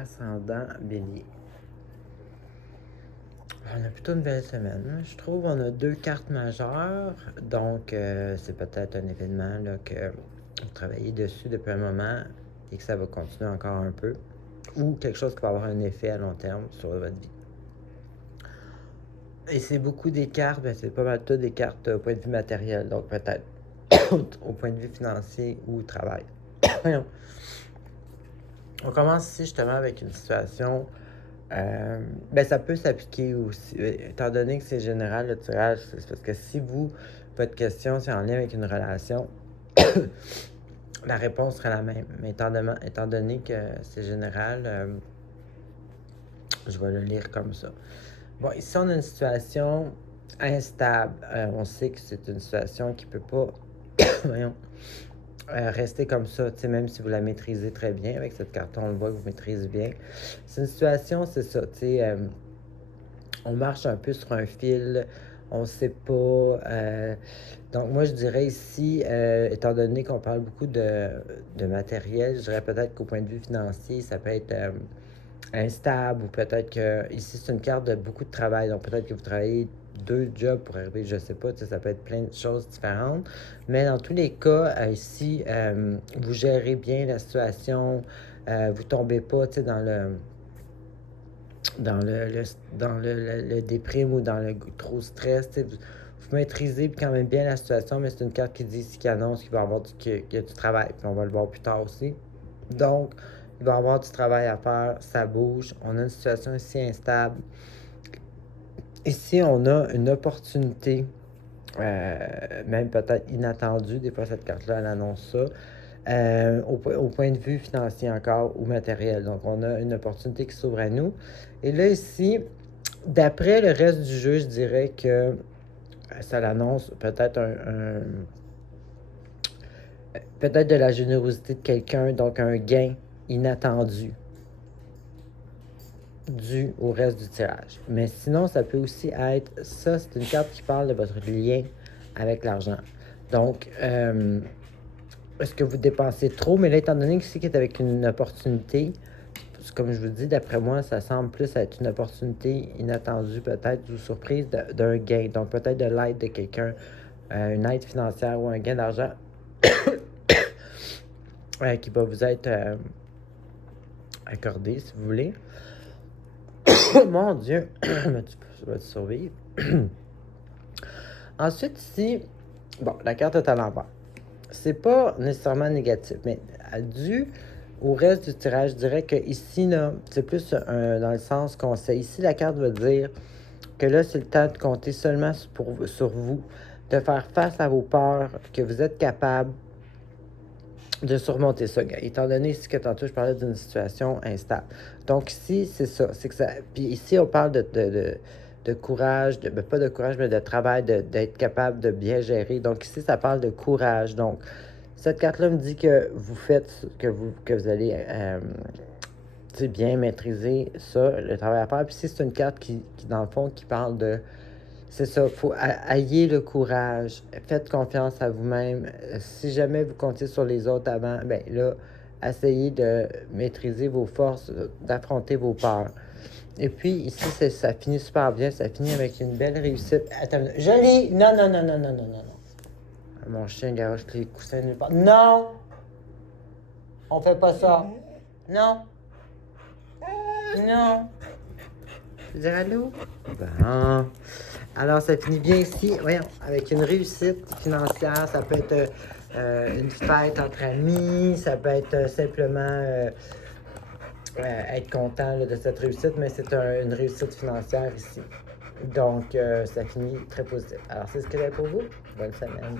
ascendant Bélier. On a plutôt une belle semaine. Je trouve on a 2 cartes majeures. Donc, c'est peut-être un événement là, que vous travaillez dessus depuis un moment et que ça va continuer encore un peu. Ou quelque chose qui va avoir un effet à long terme sur votre vie. Et c'est beaucoup des cartes, c'est pas mal tout des cartes au point de vue matériel. Donc, peut-être au point de vue financier ou travail. On commence ici justement avec une situation. Ça peut s'appliquer aussi, étant donné que c'est général le tirage, c'est parce que si votre question c'est en lien avec une relation, la réponse sera la même. Mais étant donné que c'est général, je vais le lire comme ça. Bon, ici on a une situation instable. On sait que c'est une situation qui peut pas rester comme ça, même si vous la maîtrisez très bien. Avec cette carte, on le voit que vous maîtrisez bien. C'est une situation, c'est ça, on marche un peu sur un fil, on ne sait pas. Donc, moi, je dirais ici, étant donné qu'on parle beaucoup de matériel, je dirais peut-être qu'au point de vue financier, ça peut être instable ou peut-être que ici, c'est une carte de beaucoup de travail. Donc, peut-être que vous travaillez 2 jobs pour arriver, je ne sais pas, ça peut être plein de choses différentes. Mais dans tous les cas, ici, vous gérez bien la situation, vous ne tombez pas dans le déprime ou dans le trop stress. Vous maîtrisez quand même bien la situation, mais c'est une carte qui dit ici, qui annonce qu'il va y avoir qu'il y a du travail. Puis on va le voir plus tard aussi. Donc, il va y avoir du travail à faire, ça bouge. On a une situation ici instable. Ici, on a une opportunité, même peut-être inattendue. Des fois, cette carte-là, elle annonce ça. Au point de vue financier encore ou matériel. Donc, on a une opportunité qui s'ouvre à nous. Et là, ici, d'après le reste du jeu, je dirais que ça l'annonce peut-être peut-être de la générosité de quelqu'un, donc un gain inattendu dû au reste du tirage. Mais sinon, ça peut aussi être, ça, c'est une carte qui parle de votre lien avec l'argent. Donc, est-ce que vous dépensez trop? Mais là, étant donné que c'est qu'il est avec une opportunité, comme je vous dis, d'après moi, ça semble plus être une opportunité inattendue peut-être ou surprise d'un gain. Donc peut-être de l'aide de quelqu'un, une aide financière ou un gain d'argent qui va vous être accordé, si vous voulez. Mon Dieu, tu vas survivre. Ensuite, ici, bon, la carte est à l'envers. C'est pas nécessairement négatif, mais dû au reste du tirage, je dirais que ici, là, c'est plus dans le sens conseil. Ici, la carte va dire que là, c'est le temps de compter seulement sur vous, de faire face à vos peurs, que vous êtes capable de surmonter ça. Étant donné ici que tantôt, je parlais d'une situation instable. Donc ici, c'est ça. C'est que ça. Puis ici, on parle de courage, pas de courage, mais de travail, d'être capable de bien gérer. Donc ici, ça parle de courage. Donc, cette carte-là me dit que vous faites, que vous allez bien maîtriser ça, le travail à faire. Puis ici, c'est une carte qui, dans le fond, qui parle de... C'est ça, il faut ayez le courage, faites confiance à vous-même. Si jamais vous comptez sur les autres avant, ben là, essayez de maîtriser vos forces, d'affronter vos peurs. Et puis, ici, ça finit super bien, ça finit avec une belle réussite. Attends, joli! Non, non, non, non, non, non, non, non. Mon chien garoche les coussins nulle part. Non! On fait pas ça. Non! Non! Tu veux dire allô? Bon. Alors, ça finit bien ici, voyons, avec une réussite financière. Ça peut être une fête entre amis, ça peut être simplement être content là, de cette réussite, mais c'est une réussite financière ici. Donc, ça finit très positif. Alors, c'est ce que j'ai pour vous. Bonne semaine.